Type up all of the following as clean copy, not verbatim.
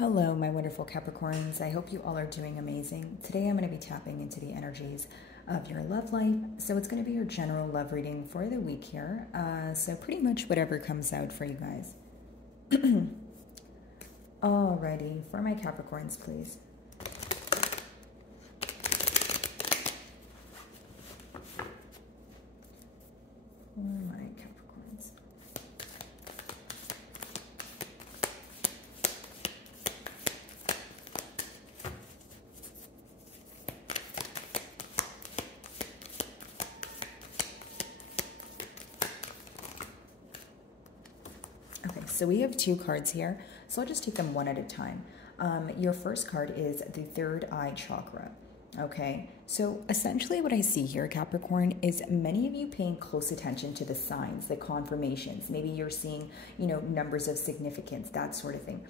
Hello, my wonderful Capricorns. I hope you all are doing amazing. Today I'm going to be tapping into the energies of your love life. So it's going to be your general love reading for the week here. So pretty much whatever comes out for you guys. Alrighty, for my Capricorns, please. For my Capricorns. Okay, so we have two cards here, so I'll just take them one at a time. Your first card is the third eye chakra. Okay, so essentially what I see here, Capricorn, is many of you paying close attention to the signs, the confirmations. Maybe you're seeing, numbers of significance, that sort of thing.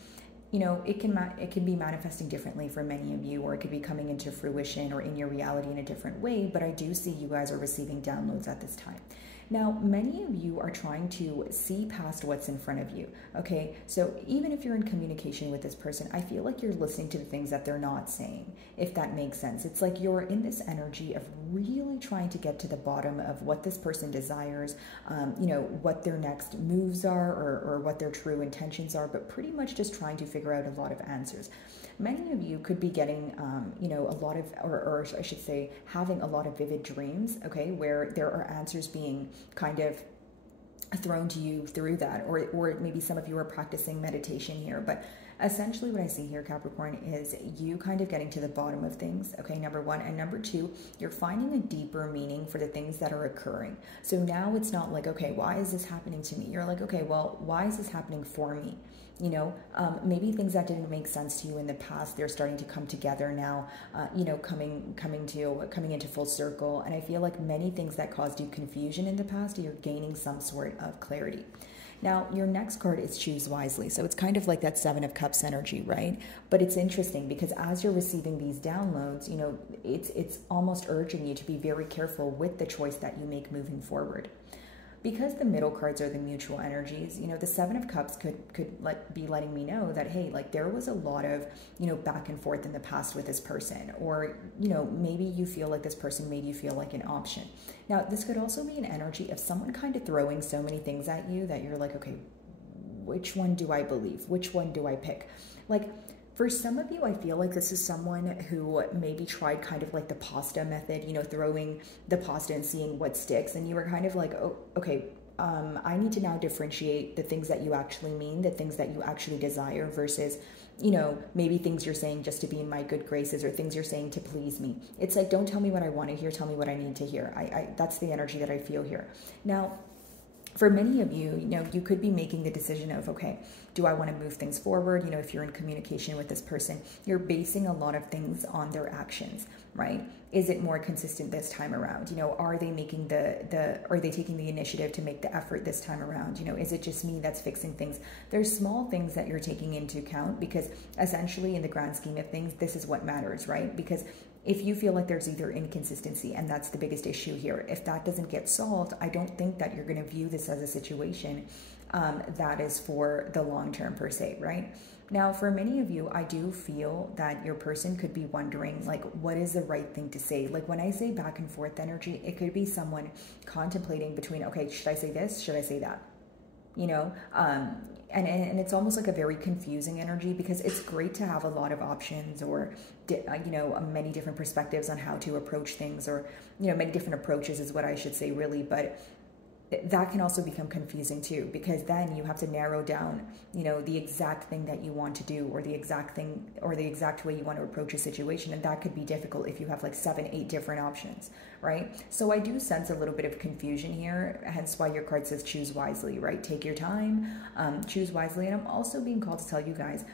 It can be manifesting differently for many of you, or it could be coming into fruition or in your reality in a different way, but I do see you guys are receiving downloads at this time. Now, many of you are trying to see past what's in front of you, okay? So even if you're in communication with this person, I feel like you're listening to the things that they're not saying, if that makes sense. It's like you're in this energy of really trying to get to the bottom of what this person desires, what their next moves are, or what their true intentions are, but pretty much just trying to figure out a lot of answers. Many of you could be getting, a lot of, or I should say, having a lot of vivid dreams, okay, where there are answers being kind of thrown to you through that, or maybe some of you are practicing meditation here, but essentially what I see here, Capricorn, is you kind of getting to the bottom of things, okay, number one. And number two, you're finding a deeper meaning for the things that are occurring. So now it's not like, okay, why is this happening to me? You're like, okay, well, why is this happening for me? Maybe things that didn't make sense to you in the past, they're starting to come together now, coming into full circle. And I feel like many things that caused you confusion in the past, you're gaining some sort of clarity. Now, your next card is choose wisely. So it's kind of like that Seven of Cups energy, right? But it's interesting because as you're receiving these downloads, it's almost urging you to be very careful with the choice that you make moving forward. Because the middle cards are the mutual energies, the Seven of Cups could be letting me know that, hey, like there was a lot of, back and forth in the past with this person, or, maybe you feel like this person made you feel like an option. Now, this could also be an energy of someone kind of throwing so many things at you that you're like, okay, which one do I believe? Which one do I pick? Like, for some of you, I feel like this is someone who maybe tried kind of like the pasta method, throwing the pasta and seeing what sticks. And you were kind of like, oh, okay, I need to now differentiate the things that you actually mean, the things that you actually desire versus, maybe things you're saying just to be in my good graces or things you're saying to please me. It's like, don't tell me what I want to hear, tell me what I need to hear. That's the energy that I feel here. Now, for many of you, you could be making the decision of, okay, do I want to move things forward? if you're in communication with this person, you're basing a lot of things on their actions, right? Is it more consistent this time around? Are they making are they taking the initiative to make the effort this time around? Is it just me that's fixing things? There's small things that you're taking into account because essentially in the grand scheme of things, this is what matters, right? Because if you feel like there's either inconsistency, and that's the biggest issue here, if that doesn't get solved, I don't think that you're going to view this as a situation that is for the long term per se, right? Now, for many of you, I do feel that your person could be wondering, like, what is the right thing to say? Like, when I say back and forth energy, it could be someone contemplating between, okay, should I say this? Should I say that? And it's almost like a very confusing energy because it's great to have a lot of options or, many different perspectives on how to approach things, or, many different approaches is what I should say really, but that can also become confusing too, because then you have to narrow down, the exact thing that you want to do, or the exact thing, or the exact way you want to approach a situation. And that could be difficult if you have like 7, 8 different options, right? So I do sense a little bit of confusion here, hence why your card says choose wisely, right? Take your time, choose wisely. And I'm also being called to tell you guys,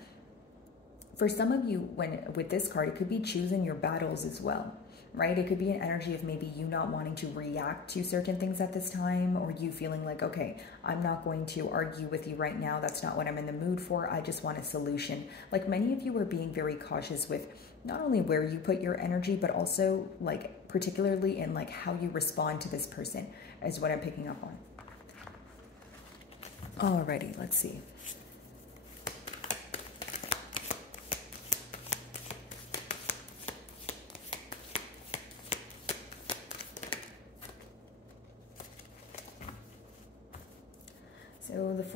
for some of you, with this card, it could be choosing your battles as well, right? It could be an energy of maybe you not wanting to react to certain things at this time, or you feeling like, okay, I'm not going to argue with you right now. That's not what I'm in the mood for. I just want a solution. Like, many of you are being very cautious with not only where you put your energy, but also like particularly in like how you respond to this person is what I'm picking up on. Alrighty, let's see.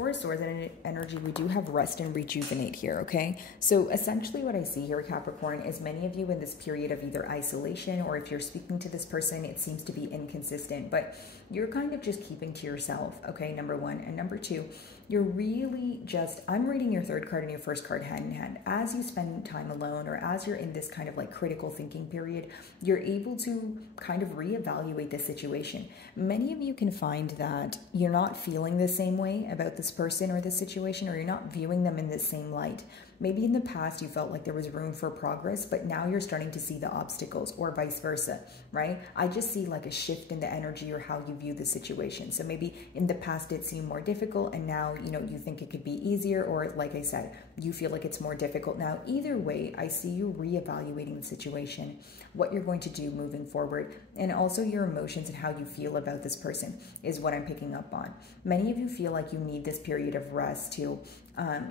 Four of Swords energy, we do have rest and rejuvenate here, okay? So essentially what I see here, Capricorn, is many of you in this period of either isolation, or if you're speaking to this person, it seems to be inconsistent, but you're kind of just keeping to yourself, okay, number one. And number two, you're really just, I'm reading your third card and your first card hand in hand. As you spend time alone, or as you're in this kind of like critical thinking period, you're able to kind of reevaluate the situation. Many of you can find that you're not feeling the same way about this person or this situation, or you're not viewing them in the same light. Maybe in the past you felt like there was room for progress, but now you're starting to see the obstacles, or vice versa, right? I just see like a shift in the energy or how you view the situation. So maybe in the past it seemed more difficult, and now, you know, you think it could be easier, or like I said, you feel like it's more difficult now. Either way, I see you reevaluating the situation, what you're going to do moving forward, and also your emotions and how you feel about this person is what I'm picking up on. Many of you feel like you need this period of rest to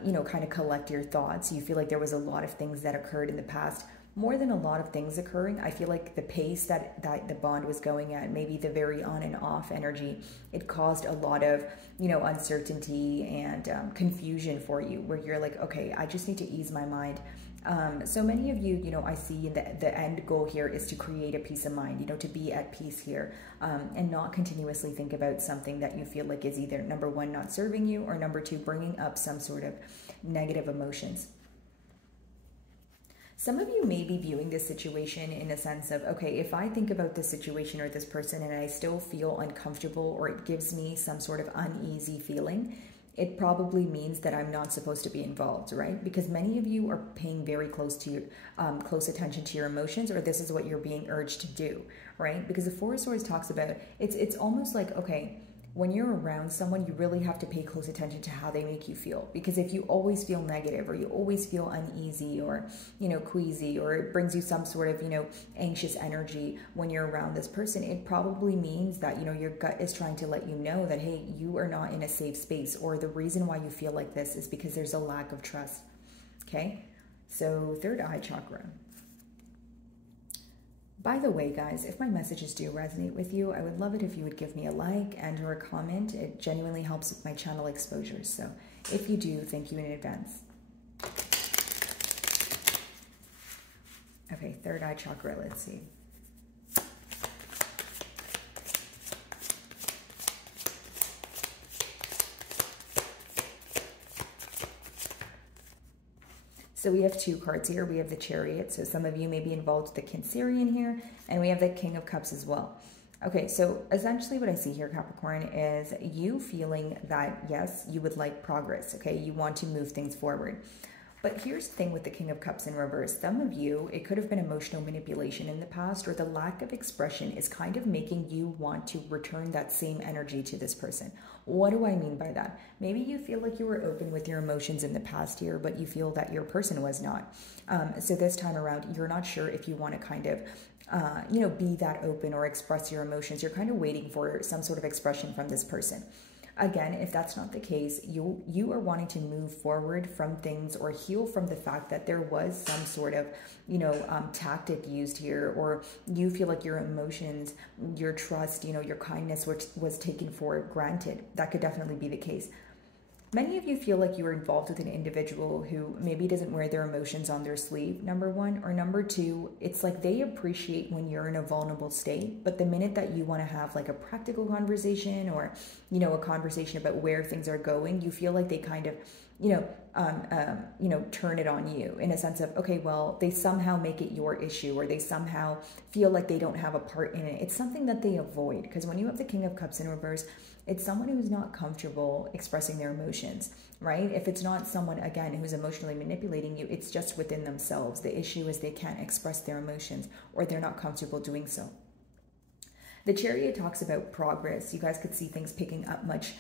you know, kind of collect your thoughts. You feel like there was a lot of things that occurred in the past, more than a lot of things occurring. I feel like the pace that the bond was going at, maybe the very on and off energy, it caused a lot of, you know, uncertainty and confusion for you, where you're like, okay, I just need to ease my mind. So many of you, you know, I see the end goal here is to create a peace of mind, you know, to be at peace here, and not continuously think about something that you feel like is either, number one, not serving you, or number two, bringing up some sort of negative emotions. Some of you may be viewing this situation in a sense of, okay, if I think about this situation or this person and I still feel uncomfortable, or it gives me some sort of uneasy feeling, it probably means that I'm not supposed to be involved, right? Because many of you are paying very close attention to your emotions, or this is what you're being urged to do, right? Because the Four of Swords talks about, it's almost like, okay, when you're around someone, you really have to pay close attention to how they make you feel. Because if you always feel negative, or you always feel uneasy, or, you know, queasy, or it brings you some sort of, you know, anxious energy when you're around this person, it probably means that, you know, your gut is trying to let you know that, hey, you are not in a safe space, or the reason why you feel like this is because there's a lack of trust, okay? So third eye chakra. By the way, guys, if my messages do resonate with you, I would love it if you would give me a like and or a comment. It genuinely helps with my channel exposure. So if you do, thank you in advance. Okay, third eye chakra, let's see. So we have two cards here. We have the Chariot. So some of you may be involved with the Cancerian here. And we have the King of Cups as well. Okay, so essentially what I see here, Capricorn, is you feeling that, yes, you would like progress, okay? You want to move things forward. But here's the thing with the King of Cups in reverse. Some of you, it could have been emotional manipulation in the past, or the lack of expression is kind of making you want to return that same energy to this person. What do I mean by that? Maybe you feel like you were open with your emotions in the past year, but you feel that your person was not. So this time around, you're not sure if you want to kind of, you know, be that open or express your emotions. You're kind of waiting for some sort of expression from this person. Again, if that's not the case, you are wanting to move forward from things, or heal from the fact that there was some sort of, you know, tactic used here, or you feel like your emotions, your trust, you know, your kindness, which was taken for granted. That could definitely be the case. Many of you feel like you were involved with an individual who maybe doesn't wear their emotions on their sleeve, number one, or number two, it's like they appreciate when you're in a vulnerable state, but the minute that you want to have like a practical conversation, or, you know, a conversation about where things are going, you feel like they kind of, you know, turn it on you in a sense of, okay, well, they somehow make it your issue, or they somehow feel like they don't have a part in it. It's something that they avoid, because when you have the King of Cups in reverse, it's someone who's not comfortable expressing their emotions, right? If it's not someone, again, who's emotionally manipulating you, it's just within themselves. The issue is they can't express their emotions, or they're not comfortable doing so. The Chariot talks about progress. You guys could see things picking up much,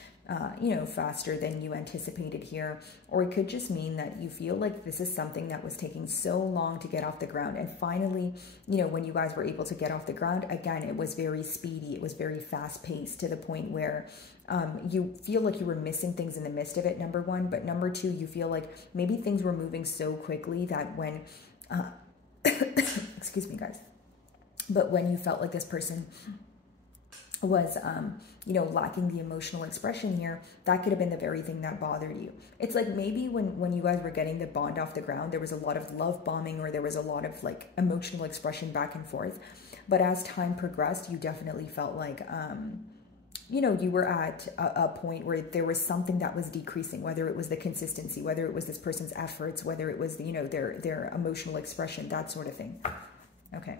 you know, faster than you anticipated here. Or it could just mean that you feel like this is something that was taking so long to get off the ground. And finally, you know, when you guys were able to get off the ground, again, it was very speedy. It was very fast paced, to the point where you feel like you were missing things in the midst of it, number one. But number two, you feel like maybe things were moving so quickly that when, excuse me, guys. But when you felt like this person was lacking the emotional expression here, that could have been the very thing that bothered you. It's like maybe when you guys were getting the bond off the ground, there was a lot of love bombing, or there was a lot of like emotional expression back and forth. But as time progressed, you definitely felt like you were at a point where there was something that was decreasing, whether it was the consistency, whether it was this person's efforts, whether it was their emotional expression, that sort of thing. Okay.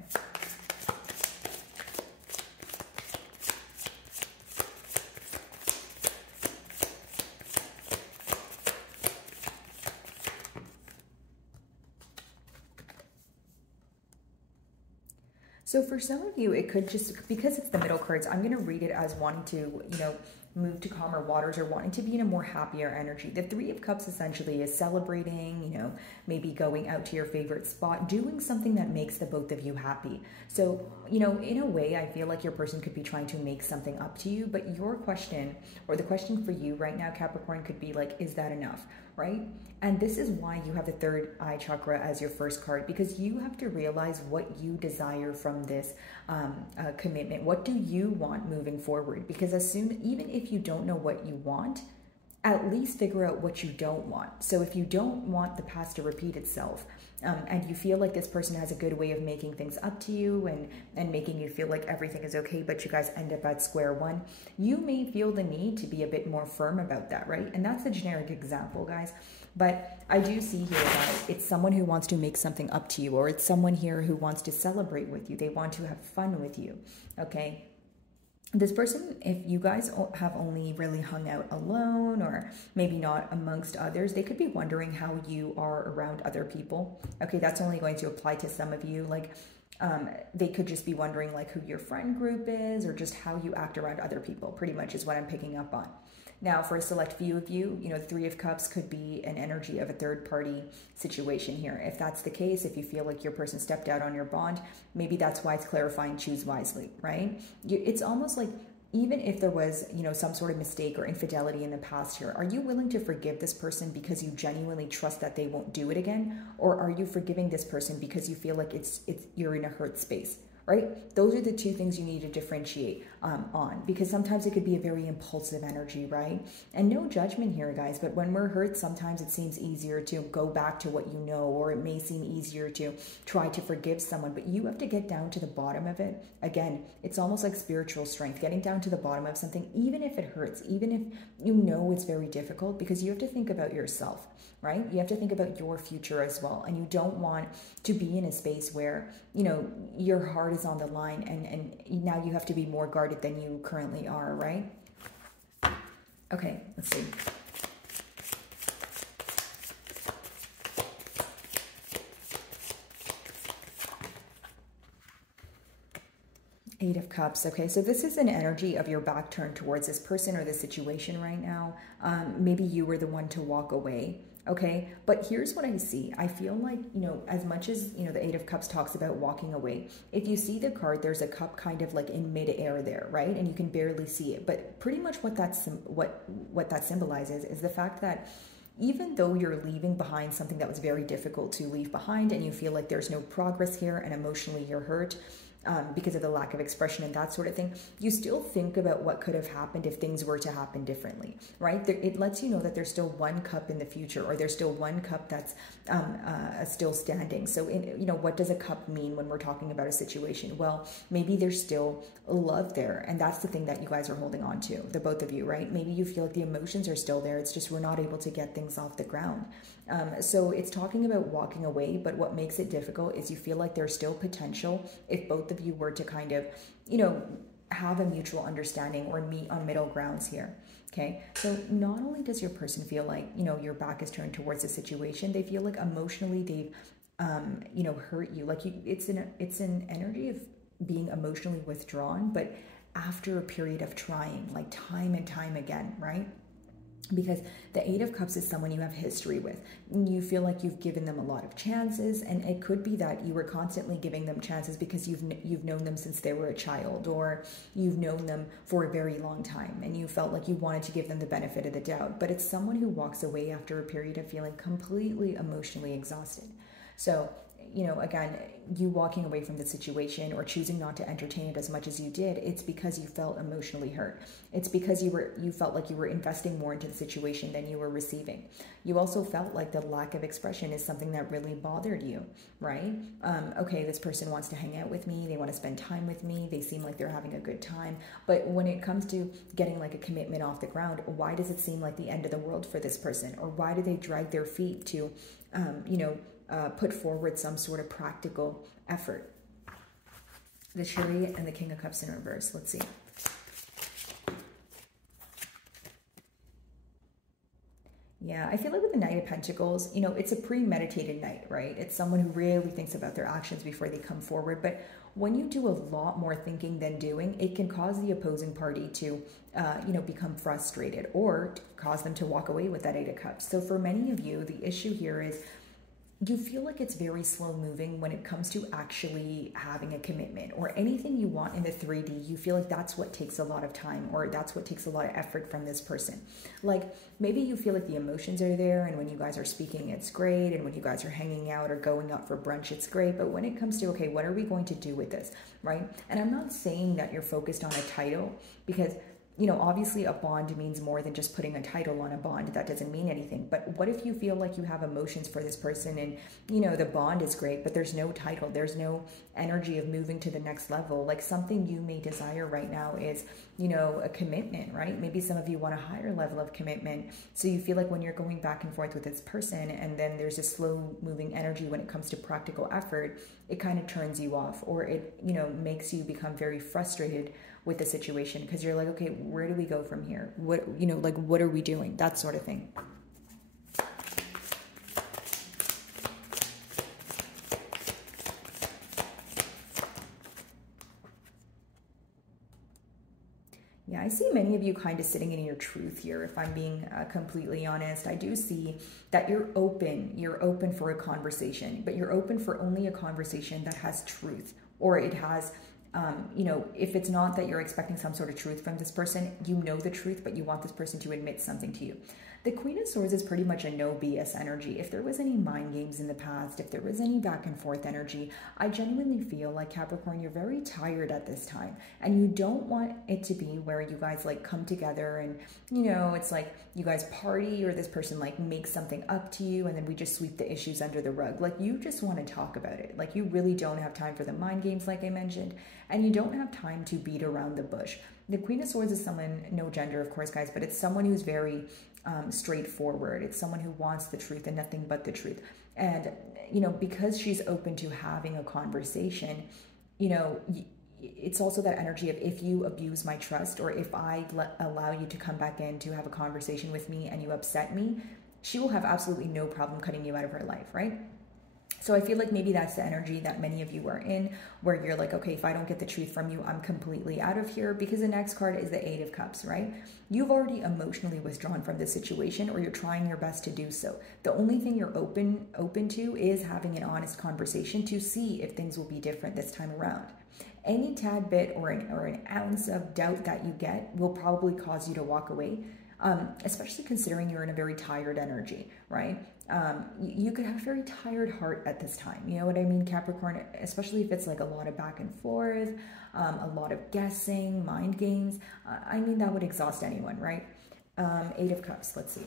So for some of you, it could just, because it's the middle cards, I'm going to read it as wanting to, move to calmer waters, or wanting to be in a more happier energy. The Three of Cups essentially is celebrating, maybe going out to your favorite spot, doing something that makes the both of you happy. So, in a way, I feel like your person could be trying to make something up to you, but your question, or the question for you right now, Capricorn, could be like, is that enough, right? And this is why you have the third eye chakra as your first card, because you have to realize what you desire from this commitment. What do you want moving forward? Because even if you don't know what you want, at least figure out what you don't want. So if you don't want the past to repeat itself, and you feel like this person has a good way of making things up to you and making you feel like everything is okay, but you guys end up at square one, you may feel the need to be a bit more firm about that, right? And that's a generic example, guys. But I do see here that it's someone who wants to make something up to you, or it's someone here who wants to celebrate with you. They want to have fun with you, okay? This person, if you guys have only really hung out alone, or maybe not amongst others, they could be wondering how you are around other people. Okay, that's only going to apply to some of you. Like, they could just be wondering like who your friend group is, or just how you act around other people, pretty much is what I'm picking up on. Now, for a select few of you, the Three of Cups could be an energy of a third-party situation here. If that's the case, if you feel like your person stepped out on your bond, maybe that's why it's clarifying, choose wisely, right? It's almost like, even if there was, some sort of mistake or infidelity in the past here, are you willing to forgive this person because you genuinely trust that they won't do it again? Or are you forgiving this person because you feel like you're in a hurt space? Right? Those are the two things you need to differentiate on, because sometimes it could be a very impulsive energy, right? And no judgment here, guys, but when we're hurt, sometimes it seems easier to go back to what you know, or it may seem easier to try to forgive someone, but you have to get down to the bottom of it. Again, it's almost like spiritual strength, getting down to the bottom of something, even if it hurts, even if it's very difficult, because you have to think about yourself, right? You have to think about your future as well. And you don't want to be in a space where, your heart is on the line and now you have to be more guarded than you currently are, right? Okay, let's see. Eight of Cups. Okay, so this is an energy of your back turned towards this person or this situation right now. Maybe you were the one to walk away. Okay, but here's what I see. I feel like, as much as, the Eight of Cups talks about walking away, if you see the card, there's a cup kind of like in midair there, right? And you can barely see it. But pretty much what that symbolizes is the fact that even though you're leaving behind something that was very difficult to leave behind, and you feel like there's no progress here and emotionally you're hurt, because of the lack of expression and that sort of thing, you still think about what could have happened if things were to happen differently, right? It lets you know that there's still one cup in the future, or there's still one cup that's still standing. So, what does a cup mean when we're talking about a situation? Well, maybe there's still love there, and that's the thing that you guys are holding on to, the both of you, right? Maybe you feel like the emotions are still there. It's just we're not able to get things off the ground. So it's talking about walking away, but what makes it difficult is you feel like there's still potential if both of you were to kind of, have a mutual understanding or meet on middle grounds here. Okay, so not only does your person feel like, your back is turned towards the situation, they feel like emotionally they've, hurt you. Like it's an energy of being emotionally withdrawn, but after a period of trying, like time and time again, right? Because the Eight of Cups is someone you have history with. You feel like you've given them a lot of chances, and it could be that you were constantly giving them chances because you've known them since they were a child, or you've known them for a very long time, and you felt like you wanted to give them the benefit of the doubt. But it's someone who walks away after a period of feeling completely emotionally exhausted. So, again, you walking away from the situation or choosing not to entertain it as much as you did, it's because you felt emotionally hurt. It's because you felt like you were investing more into the situation than you were receiving. You also felt like the lack of expression is something that really bothered you, right? Okay, this person wants to hang out with me, they want to spend time with me, they seem like they're having a good time, but when it comes to getting like a commitment off the ground, why does it seem like the end of the world for this person? Or why do they drag their feet to, put forward some sort of practical effort? The Chariot and the King of Cups in reverse. Let's see. Yeah, I feel like with the Knight of Pentacles, it's a premeditated night, right? It's someone who really thinks about their actions before they come forward. But when you do a lot more thinking than doing, it can cause the opposing party to, become frustrated or cause them to walk away with that Eight of Cups. So for many of you, the issue here is you feel like it's very slow moving when it comes to actually having a commitment or anything you want in the 3D. You feel like that's what takes a lot of time, or that's what takes a lot of effort from this person. Like maybe you feel like the emotions are there, and when you guys are speaking, it's great. And when you guys are hanging out or going out for brunch, it's great. But when it comes to, okay, what are we going to do with this, right? And I'm not saying that you're focused on a title, because obviously a bond means more than just putting a title on a bond. That doesn't mean anything. But what if you feel like you have emotions for this person and, the bond is great, but there's no title, there's no energy of moving to the next level? Like something you may desire right now is, a commitment, right? Maybe some of you want a higher level of commitment. So you feel like when you're going back and forth with this person and then there's a slow moving energy when it comes to practical effort, it kind of turns you off, or it, makes you become very frustrated with the situation, because you're like, okay, where do we go from here? What, what are we doing? That sort of thing. Yeah, I see many of you kind of sitting in your truth here. If I'm being completely honest, I do see that you're open for a conversation, but you're open for only a conversation that has truth, or it has if it's not that you're expecting some sort of truth from this person, the truth, but you want this person to admit something to you. The Queen of Swords is pretty much a no BS energy. If there was any mind games in the past, if there was any back and forth energy, I genuinely feel like, Capricorn, you're very tired at this time, and you don't want it to be where you guys like come together and, it's like you guys party, or this person like makes something up to you and then we just sweep the issues under the rug. Like you just want to talk about it. Like you really don't have time for the mind games, like I mentioned, and you don't have time to beat around the bush. The Queen of Swords is someone, no gender, of course, guys, but it's someone who's very straightforward. It's someone who wants the truth and nothing but the truth. And, because she's open to having a conversation, it's also that energy of, if you abuse my trust, or if I allow you to come back in to have a conversation with me and you upset me, she will have absolutely no problem cutting you out of her life, right? So I feel like maybe that's the energy that many of you are in, where you're like, okay, if I don't get the truth from you, I'm completely out of here, because the next card is the Eight of Cups, right? You've already emotionally withdrawn from this situation, or you're trying your best to do so. The only thing you're open to is having an honest conversation to see if things will be different this time around. Any tad bit or an ounce of doubt that you get will probably cause you to walk away, especially considering you're in a very tired energy, right? You could have a very tired heart at this time. You know what I mean, Capricorn? Especially if it's like a lot of back and forth, a lot of guessing, mind games. I mean, that would exhaust anyone, right? Eight of Cups, let's see.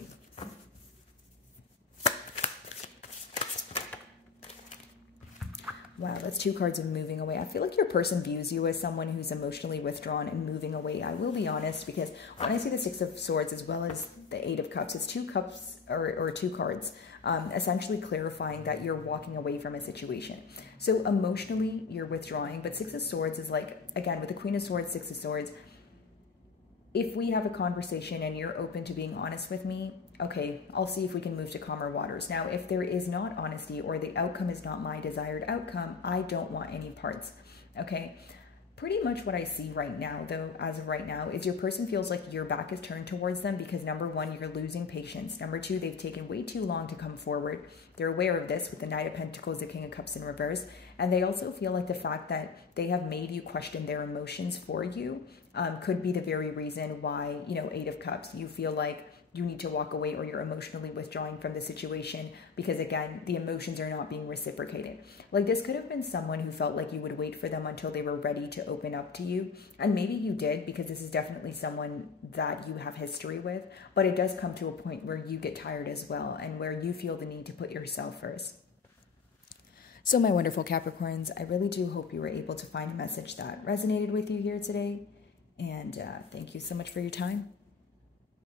Wow, that's two cards of moving away. I feel like your person views you as someone who's emotionally withdrawn and moving away. I will be honest, because when I see the Six of Swords as well as the Eight of Cups, it's two cups or two cards, essentially clarifying that you're walking away from a situation. So emotionally, you're withdrawing, but Six of Swords is like, again, with the Queen of Swords, Six of Swords, if we have a conversation and you're open to being honest with me, okay, I'll see if we can move to calmer waters. Now, if there is not honesty, or the outcome is not my desired outcome, I don't want any parts, okay? Pretty much what I see right now, though, as of right now, is your person feels like your back is turned towards them because, number one, you're losing patience. Number two, they've taken way too long to come forward. They're aware of this with the Knight of Pentacles, the King of Cups in reverse. And they also feel like the fact that they have made you question their emotions for you could be the very reason why, Eight of Cups, you feel like you need to walk away or you're emotionally withdrawing from the situation because, again, the emotions are not being reciprocated. Like, this could have been someone who felt like you would wait for them until they were ready to open up to you. And maybe you did, because this is definitely someone that you have history with. But it does come to a point where you get tired as well and where you feel the need to put yourself first. So my wonderful Capricorns, I really do hope you were able to find a message that resonated with you here today. And thank you so much for your time.